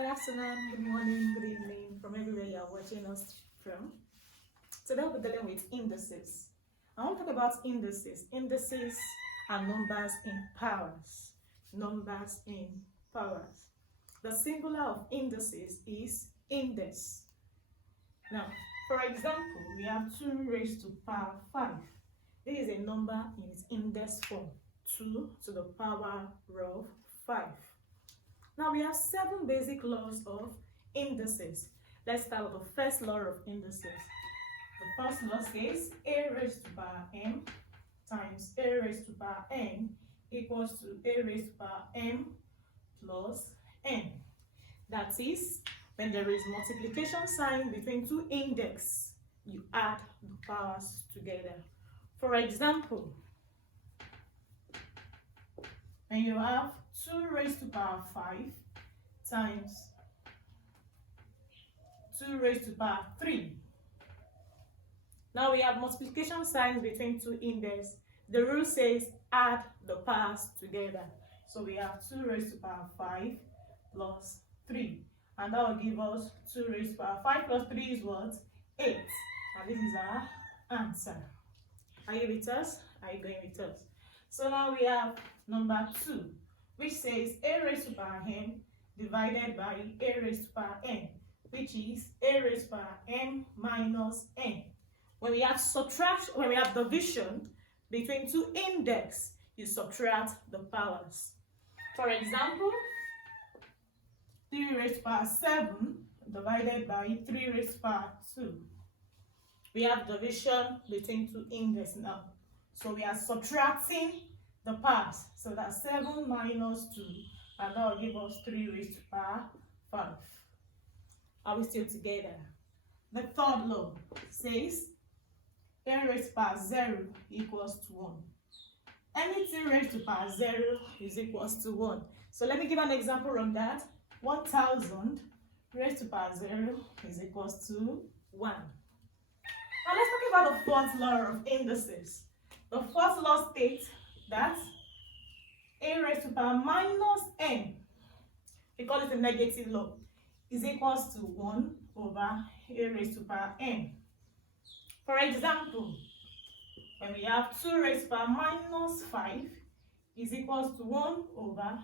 Good afternoon, good morning, good evening from everywhere you are watching us from. Today we'll be dealing with indices. I want to talk about indices. Indices are numbers in powers. Numbers in powers. The singular of indices is index. Now, for example, we have 2 raised to power 5. This is a number in its index form. 2 to the power of 5. Now we have 7 basic laws of indices. Let's start with the first law of indices. The first law says a raised to power m times a raised to power n equals to a raised to power m plus n. That is, when there is multiplication sign between 2 index, you add the powers together. For example, when you have 2 raised to power 5 times 2 raised to power 3. Now we have multiplication signs between 2 index. The rule says add the powers together. So we have 2 raised to power 5 plus 3. And that will give us 2 raised to power 5 plus 3 is what? 8. And this is our answer. Are you with us? Are you going with us? So now we have number 2, which says a raised to power m divided by a raised to power n, which is a raised to power m minus n. When we have division between 2 index, you subtract the powers. For example, 3 raised to power 7 divided by 3 raised to power 2. We have division between 2 index now. So we are subtracting the powers. So that's 7 minus 2, and that will give us 3 raised to power 5. Are we still together? The third law says a raised to power 0 equals to 1. Anything raised to power 0 is equals to 1. So let me give an example on that. 1000 raised to power 0 is equals to 1. Now let's talk about the fourth law of indices. The fourth law states that a raised to power minus n, we call it a negative law, is equals to 1 over a raised to power n. For example, when we have 2 raised to power minus 5 is equals to 1 over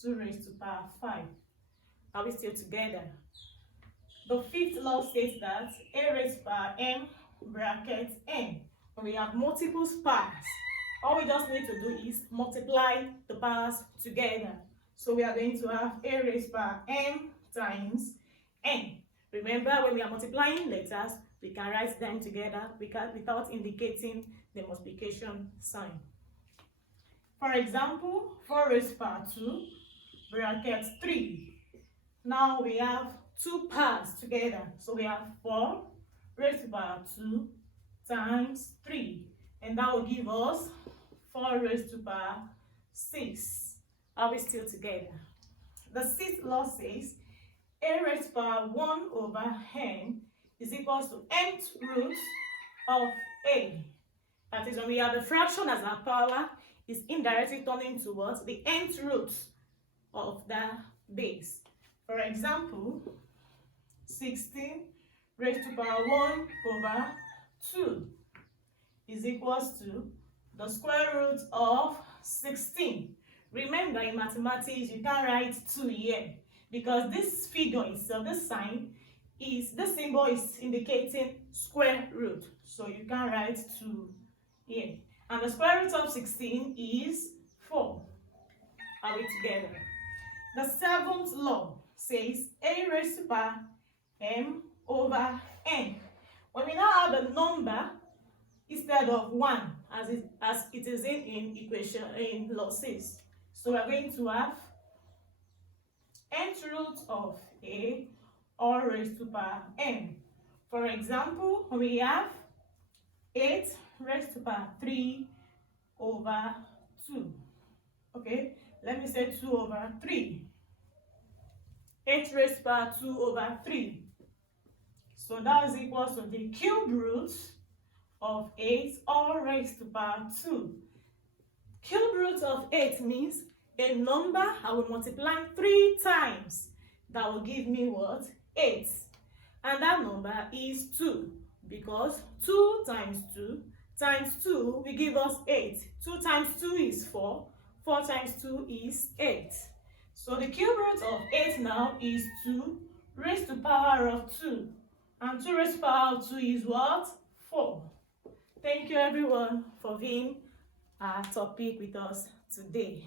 2 raised to power 5. Are we still together? The fifth law states that a raised to power m bracket n. When we have multiple powers, all we just need to do is multiply the powers together. So we are going to have a raised to power m times n. Remember, when we are multiplying letters, we can write them together without indicating the multiplication sign. For example, 4 raised to power 2 bracket 3. Now we have 2 powers together. So we have 4 raised to power 2 times 3. And that will give us 4 raised to power 6. Are we still together? The sixth law says a raised to power 1 over n is equals to nth root of a. That is, when we have a fraction as our power, is indirectly turning towards the nth root of the base. For example, 16 raised to power 1 over 2 is equals to the square root of 16. Remember, in mathematics, you can't write 2 here because this figure itself, this sign, this symbol is indicating square root. So you can't write 2 here. And the square root of 16 is 4. Are we together? The seventh law says a raised to power m over n. When we now have a number instead of 1, as it is in equation in law 6, so we are going to have nth root of a all raised to power n. For example, we have 8 raised to power 3 over 2. Okay, let me say 2 over 3. 8 raised to power 2 over 3. So that is equal to the cube root of 8 all raised to power 2. Cube root of 8 means a number I will multiply 3 times that will give me what? 8. And that number is 2, because 2 times 2 times 2 will give us 8. 2 times 2 is 4. 4 times 2 is 8. So the cube root of 8 now is 2 raised to power of 2. And 2 raised to power of 2 is what? 4. Thank you everyone for being our topic with us today.